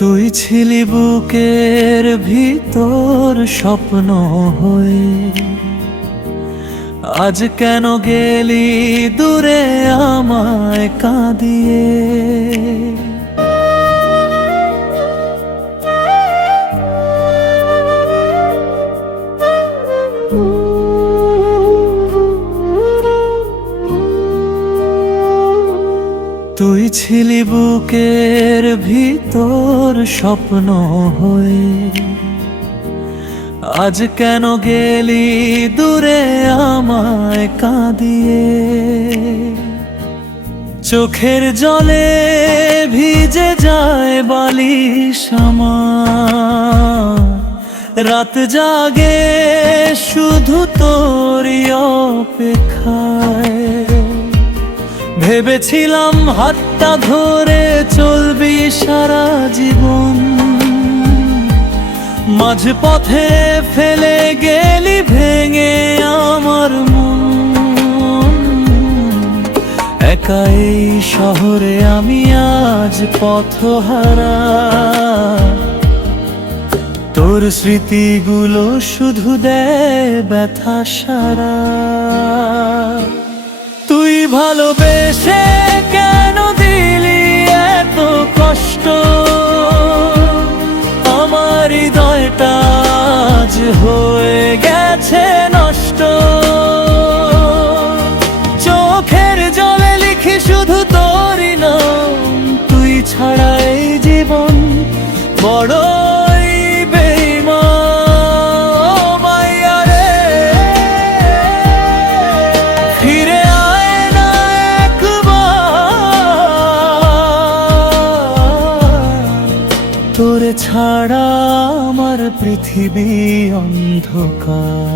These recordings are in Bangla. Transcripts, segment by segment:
তুই ছিলি বুকের ভিতর স্বপ্ন হয়ে, আজ কেন গেলি দূরে আমায় কাঁদিয়ে। তুই ছিলি বুকের ভিতর স্বপ্ন হয়ে, আজ কেন গেলি দূরে আমায় কাঁদিয়ে। চোখের জলে ভিজে যায় বালিশ আমার, রাত জাগে শুধু তোরই অপেক্ষায়। ভেবেছিলাম হাতটা ধরে চলবি সারা জীবন, মাঝ পথে ফেলে গেলি ভেঙে আমার মন। একা এই শহরে আমি আজ পথহারা, তোর স্মৃতিগুলো শুধু দেয় ব্যথা সারা। তুই ভালোবেসে কেন দিলি এত কষ্ট, আমার হৃদয়টা আজ হয়ে গেছে নষ্ট। চোখের জলে লিখি শুধু তোরই নাম, তুই ছাড়া এই জীবন বড়ই বেঈমান। মাইয়া রে, ফিরে আয় না একবার, তোরে ছাড়া আমার পৃথিবী অন্ধকার।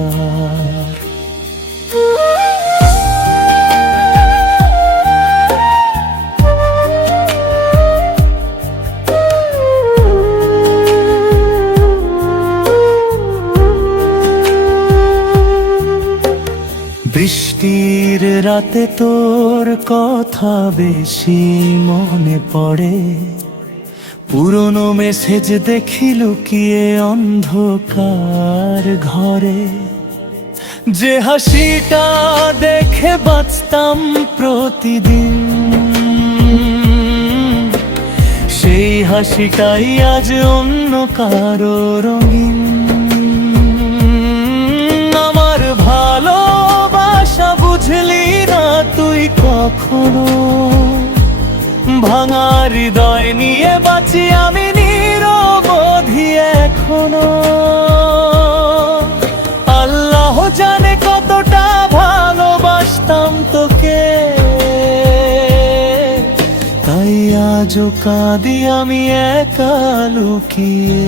বৃষ্টির রাতে তোর কথা বেশি মনে পড়ে, পুরনো মেসেজ দেখি লুকিয়ে অন্ধকার ঘরে। যে হাসিটা দেখে বাঁচতাম প্রতিদিন, সেই হাসিটাই আজ অন্য কারো রঙিন। আমার ভালোবাসা বুঝলি না তুই কখনো, ভাঙা হৃদয় নিয়ে বাঁচি আমি নিরবধি এখনো। আল্লাহ জানে কতটা ভালোবাসতাম তোকে, তাই আজও কাঁদি আমি একা লুকিয়ে।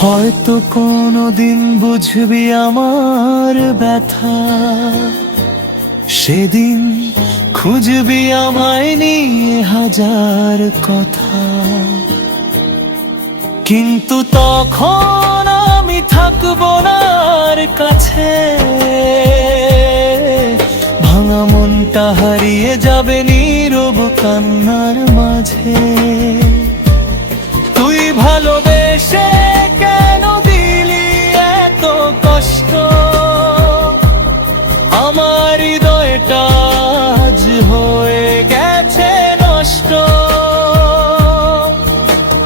হয়তো কোনোদিন বুঝবি আমার ব্যথা, সেদিন খুঁজবি আমায় নিয়ে হাজার কথা। কিন্তু তখন আমি থাকবো না আর কাছে, ভাঙা মনটা হারিয়ে যাবে নীরব কান্নার মাঝে। তুই ভালোবেসে কেন দিলি এত কষ্ট, আমার হৃদয়টা আজ হয়ে গেছে নষ্ট।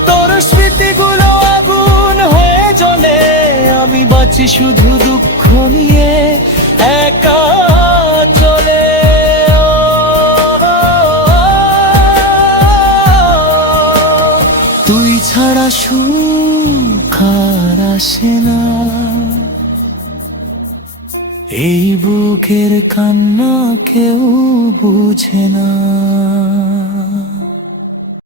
তোর স্মৃতিগুলো আগুন হয়ে জ্বলে, আমি বাঁচি শুধু দুঃখ নিয়ে একা চলে। তুই ছাড়া সুখ আর আসে না, এই বুকের কান্না কেউ বুঝে না।